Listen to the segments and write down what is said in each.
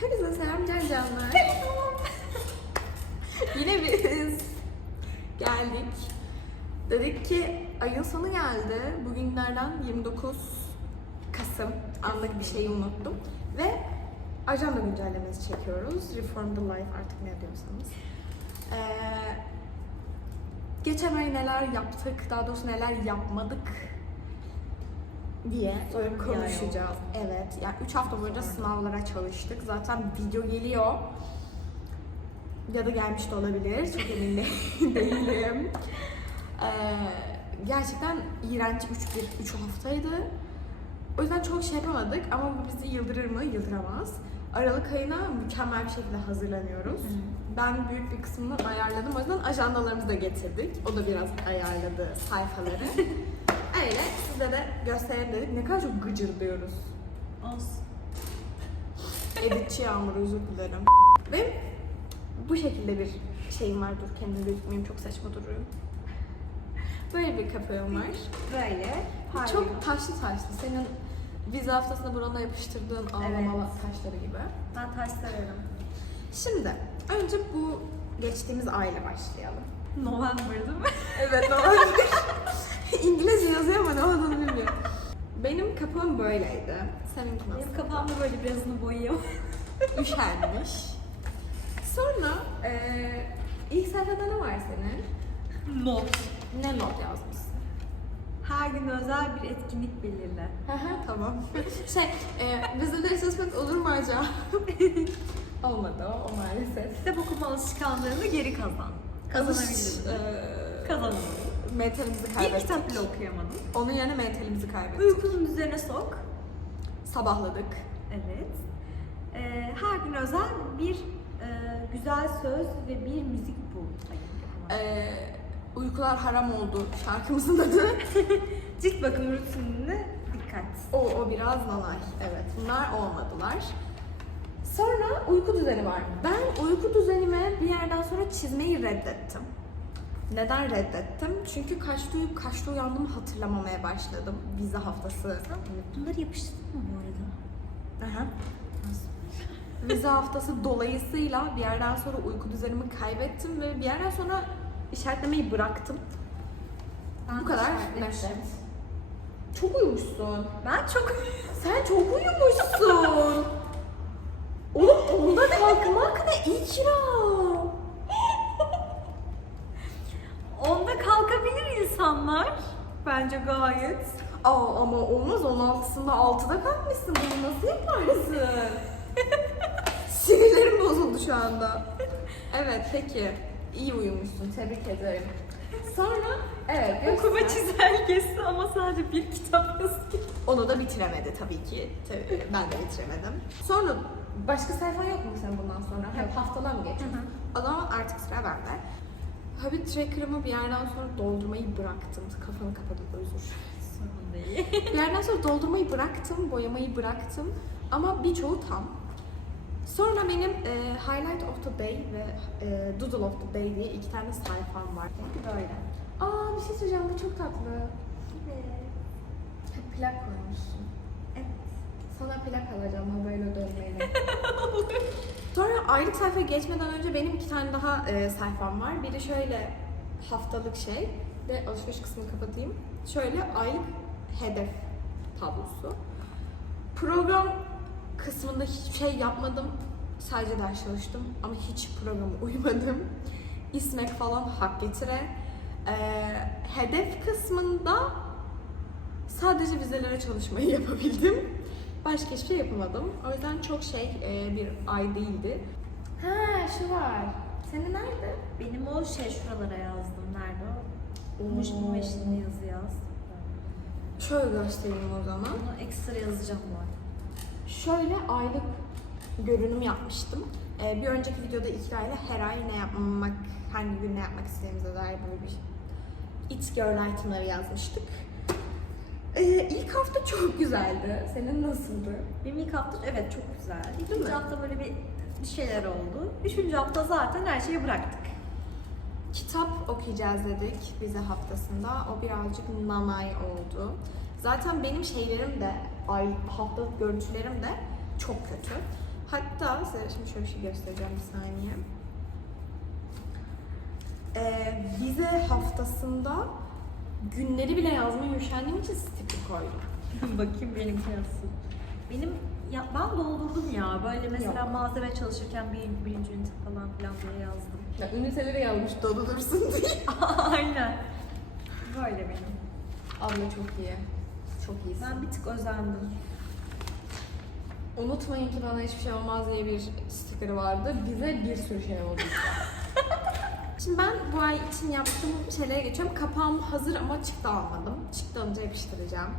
Herkese selam can canlar. Yine biz geldik. Dedik ki ayın sonu geldi. Bugünlerden 29 Kasım. Anlık bir şeyi unuttum. Ve ajanda güncellemesi çekiyoruz. Reform the Life artık ne diyorsanız. Ee, geçen ay neler yaptık, daha doğrusu neler yapmadık diye böyle konuşacağız. Evet. Yani 3 hafta boyunca sınavlara çalıştık. Zaten video geliyor. Ya da gelmiş de olabilir. Çok emin de- değilim. Ee, gerçekten iğrenç 3 bir 3 haftaydı. O yüzden çok şey yapamadık ama bu bizi yıldırır mı? Yıldıramaz. Aralık ayına mükemmel bir şekilde hazırlanıyoruz. Ben büyük bir kısmını ayarladım. O yüzden ajandalarımızı da getirdik. O da biraz ayarladı sayfaları. Öyle size de gösterelim dedik. Ne kadar çok gıcır diyoruz. Olsun. Editçi Yağmur özür dilerim. Ve bu şekilde bir şeyim var. Dur kendimi gözükmeyeyim çok saçma duruyorum. Böyle bir kapağım var. Böyle. Harika. Çok taşlı taşlı. Senin vize haftasında burana yapıştırdığın ağlamalı Evet. taşları gibi. Ben taş severim. Şimdi önce bu geçtiğimiz ayla başlayalım. November değil mi? Evet normal. İngilizce yazıyor ama ne olduğunu bilmiyorum. Benim kapağım böyleydi. Seninki nasıl? Benim kafamda böyle birazını boyayayım. Üşenmiş. Sonra eee ilk sayfada ne var senin? Not. Ne not yazmışsın? Her gün özel bir etkinlik belirle. Tamam. Şey, e, vizelere çalışmak olur mu acaba? Olmadı o, o maalesef. Kitap okuma alışkanlığını geri kazan. Kazanabilirsin. Eee, Kazanamadın. Mentalimizi Bir kaybettik. kitap bile okuyamadın. Onun yerine mentalimizi kaybettik. Uykunun üzerine sok. Sabahladık. Evet. Ee, her gün özel bir e, güzel söz ve bir müzik bul. Ay, yapamadım. Eee uykular haram oldu şarkımızın adı. Cilt bakım rutinine dikkat. O, o biraz nanay. Evet, bunlar olmadılar. Sonra uyku düzeni var. Ben uyku düzenime bir yerden sonra çizmeyi reddettim. Neden reddettim? Çünkü kaçta uyuyup kaçta uyandığımı hatırlamamaya başladım vize haftası. Bunları yapıştırdın mı bu arada? Aha. Vize haftası dolayısıyla bir yerden sonra uyku düzenimi kaybettim ve bir yerden sonra işaretlemeyi bıraktım. Ben Bu kadar. Çok uyumuşsun. Ben çok Sen çok uyumuşsun. Oğlum onda kalkmak ne ikram. Onda insanlar. Bence gayet. Aa ama olmaz 16'sında 6'da kalkmışsın. Bunu nasıl yaparsın? Sinirlerim bozuldu şu anda. Evet peki. İyi uyumuşsun. Tebrik ederim. Sonra evet Okuma göster. çizelgesi ama sadece bir kitap yazıyor. Onu da bitiremedi tabii ki. Tabii, ben de bitiremedim. Sonra başka sayfan yok mu senin bundan sonra? Hep haftalar mı geçiyorsun? O zaman artık sıra bende. Habit tracker'ımı bir yerden sonra doldurmayı bıraktım. Kafanı kapatıp özür. Sorun değil. Bir yerden sonra doldurmayı bıraktım, boyamayı bıraktım. Ama birçoğu tam. Sonra benim e, Highlight of the Day ve e, Doodle of the Day diye iki tane sayfam var. Böyle. Aa bir şey söyleyeceğim, bu çok tatlı. Hep plak koymuşsun. Sana plak alacağım ha böyle dönmeyle. Sonra aylık sayfaya geçmeden önce benim iki tane daha e, sayfam var. Biri şöyle haftalık şey ve alışveriş kısmını kapatayım. Şöyle aylık hedef tablosu. Program kısmında hiçbir şey yapmadım. Sadece ders çalıştım ama hiç programa uymadım. İsmek falan hak getire. E, hedef kısmında sadece vizelere çalışmayı yapabildim. Başka hiçbir şey yapamadım. O yüzden çok şey e, bir ay değildi. Ha şu var. Senin nerede? Benim o şey şuralara yazdım. Nerede o? Oo. mu meşinde yazı yaz. Şöyle göstereyim o zaman. Bunu ekstra yazacağım bu arada. Şöyle aylık görünüm yapmıştım. E, bir önceki videoda İkra'yla her ay ne yapmak, hangi gün ne yapmak istediğimize dair böyle bir Girl itemları yazmıştık. E, ilk hafta çok güzeldi. Senin nasıldı? Benim ilk hafta evet çok güzel. Değil İkinci hafta böyle bir, bir şeyler oldu. Üçüncü hafta zaten her şeyi bıraktık. Kitap okuyacağız dedik vize haftasında. O birazcık nanay oldu. Zaten benim şeylerim de, ay haftalık görüntülerim de çok kötü. Hatta size şimdi şöyle bir şey göstereceğim bir saniye. Ee, vize haftasında günleri bile yazmaya üşendiğim için sticker koydum. Bakayım benimki nasıl. Benim ya ben doldurdum ya. Böyle mesela Yok. malzeme çalışırken bir birinci ünite falan filan diye yazdım. Ya üniteleri yazmış dolu dursun diye. Aynen. Böyle benim. Abla çok iyi. Çok iyisin. Ben bir tık özendim. Unutmayın ki bana hiçbir şey olmaz diye bir sticker vardı. Bize bir sürü şey oldu. Şimdi ben bu ay için yaptığım şeylere geçiyorum. Kapağım hazır ama çıktı almadım. Çıktı alınca yapıştıracağım.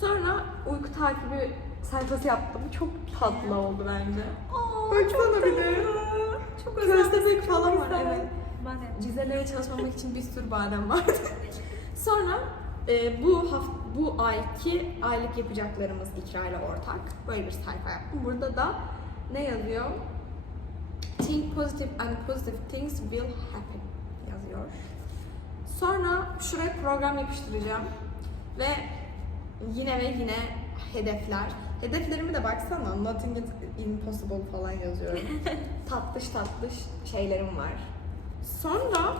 Sonra uyku takibi sayfası yaptım. Çok tatlı oldu bence. Aa, Baksana bir de. Çok Köstebek falan var evet. Yapacağım. Vizelere çalışmamak için bir sürü badem vardı. Sonra e, bu haft bu ayki aylık yapacaklarımız İkra ile ortak. Böyle bir sayfa yaptım. Burada da ne yazıyor? Think positive and positive things will happen yazıyor. Sonra şuraya program yapıştıracağım. Ve yine ve yine hedefler. Hedeflerime de baksana nothing is impossible falan yazıyorum. tatlış tatlış şeylerim var. Sonra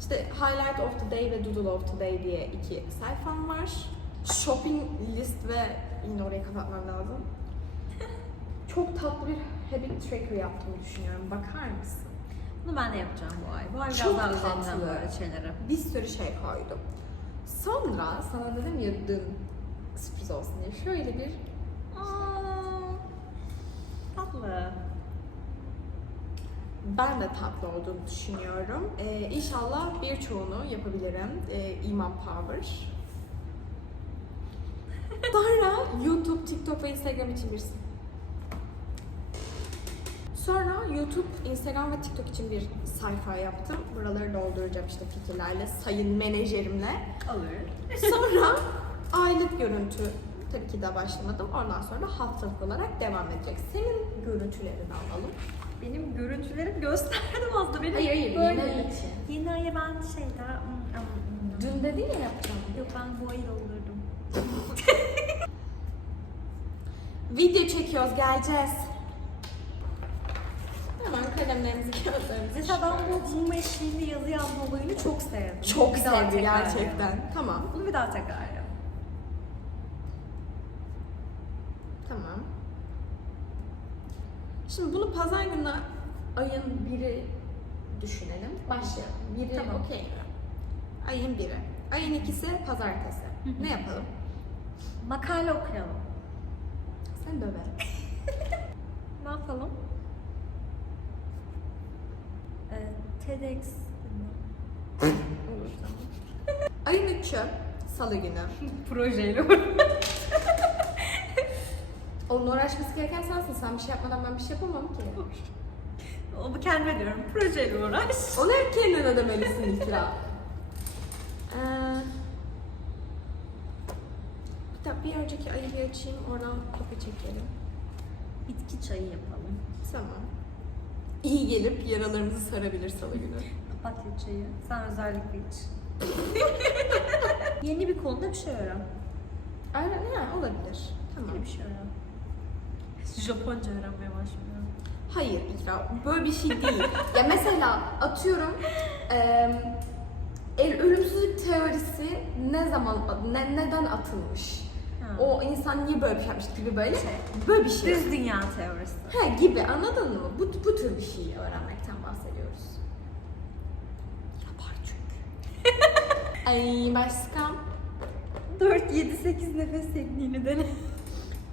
işte Highlight of the Day ve Doodle of the Day diye iki sayfam var. Shopping list ve yine orayı kapatmam lazım. Çok tatlı bir habit tracker yaptığımı düşünüyorum. Bakar mısın? Bunu ben de yapacağım bu ay. Bu ay biraz Çok daha özeneceğim böyle şeylere. Bir sürü şey koydum. Sonra sana dedim ya dün sürpriz olsun diye şöyle bir Aa, tatlı. ben de tatlı olduğunu düşünüyorum. Ee, inşallah birçoğunu yapabilirim. Ee, İman Power. Sonra YouTube, TikTok ve Instagram için bir Sonra YouTube, Instagram ve TikTok için bir sayfa yaptım. Buraları dolduracağım işte fikirlerle, sayın menajerimle. Alır. Sonra aylık görüntü tabii ki de başlamadım. Ondan sonra da haftalık olarak devam edecek. Senin görüntülerini alalım. Benim görüntülerim gösterdim aslında. Benim Hayır, hayır, böyle- yeni ay için. Yeni aya ben şeyde... hmm, hmm, hmm. Dün dedin ya yapacağım. Yok ben bu ayı doldurdum. Video çekiyoruz, geleceğiz. Hemen kalemlerimizi, kağıtlarımızı Mesela ben bu mum eşliğinde yazı yazma olayını çok sevdim. çok Bir daha sevdi tekrar gerçekten. yapalım. Tamam, Bunu bir daha tekrar tamam. Şimdi bunu pazar günü ayın biri düşünelim. Başlayalım. Biri Tamam. okey mi? Ayın biri. Ayın ikisi pazartesi. Ne yapalım? Makale okuyalım. Sen döver. Ne yapalım? Ee, TEDx Olur tamam. Ayın üçü, salı günü. projeyle Onun uğraşması gereken sensin. Sen bir şey yapmadan ben bir şey yapamam ki. Onu kendime diyorum. Projeyle uğraş. Onu hep kendin ödemelisin İkra. Ee, bir, dakika, bir önceki ayı bir açayım. Oradan kopya çekelim. Bitki çayı yapalım. Tamam. İyi gelip yaralarımızı sarabilir salı günü. Papatya çayı. Sen özellikle iç. Yeni bir konuda bir şey öğren. Aynen ya olabilir. Tamam. Yeni bir şey öğren. Japonca öğrenmeye başlıyorum. Hayır İkra, böyle bir şey değil. ya mesela atıyorum eee, el ölümsüzlük teorisi ne zaman, ne, neden atılmış? O insan niye böyle bir şey yapmış gibi böyle böyle bir şey. Düz dünya teorisi. Ha gibi anladın mı? Bu, bu tür bir şeyi öğrenmekten bahsediyoruz. Yapar çünkü. Ay başka? 4, 7, 8 nefes tekniğini dene.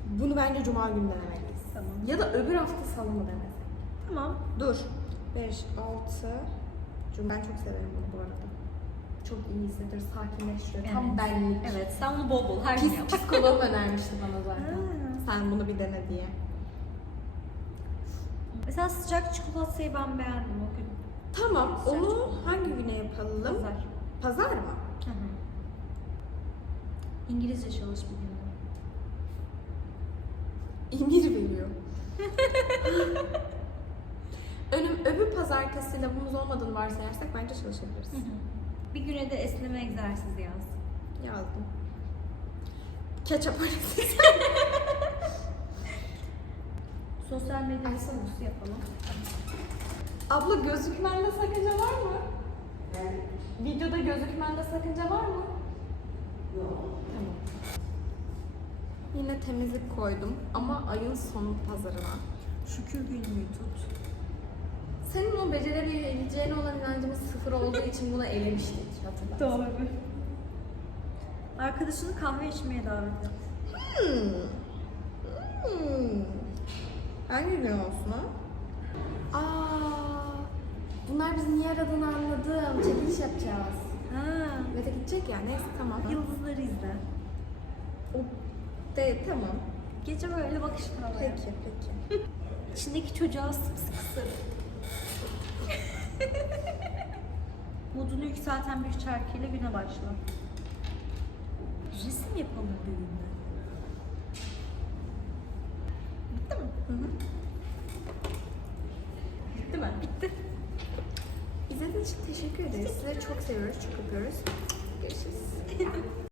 Bunu bence cuma günü denemeliyiz. Tamam. Ya da öbür hafta salı mı denesek? Tamam. Dur. 5, 6. Cuma ben çok severim bunu bu arada. Çok iyi hissediyor, sakinleştiriyor. Tam Evet. benlik. Evet, sen bunu bol bol her gün yap. psikolog önermişti bana zaten. Sen bunu bir dene diye. Mesela sıcak çikolatayı ben beğendim o gün. Tamam, Sıcak onu çikolata. hangi güne yapalım? Pazar. Pazar mı? Hı hı. İngilizce çalış bir gün. İmir veriyor. Önüm öbür pazartesi lavımız olmadığını varsayarsak bence çalışabiliriz. Bir güne de esneme egzersizi yaz. Yazdım. Ketçap arası. Sosyal medya kursu yapalım. Abla gözükmende sakınca var mı? Videoda gözükmende sakınca var mı? Yok. Tamam. Yine temizlik koydum ama ayın sonu pazarına. Şükür günlüğü tut. Senin o becerebileceğine olan inancımız sıfır olduğu için buna elemiştik hatırlat. Doğru. Arkadaşını kahve içmeye davet et. Hmm. Hmm. Hangi gün olsun ha? Aa, bunlar bizi niye aradığını anladım. Çekiliş yapacağız. Ha. Mete gidecek ya. Neyse tamam. Yıldızları izle. O de tamam. Gece böyle bakışlar var. Peki peki. İçindeki çocuğa sımsıkı sarıl. Modunu yükselten bir şarkıyla güne başla. Resim yapalım düğünde. Bitti mi? Hı hı. Bitti mi? Bitti. İzlediğiniz için teşekkür ederiz. Sizi çok seviyoruz, çok öpüyoruz. Görüşürüz.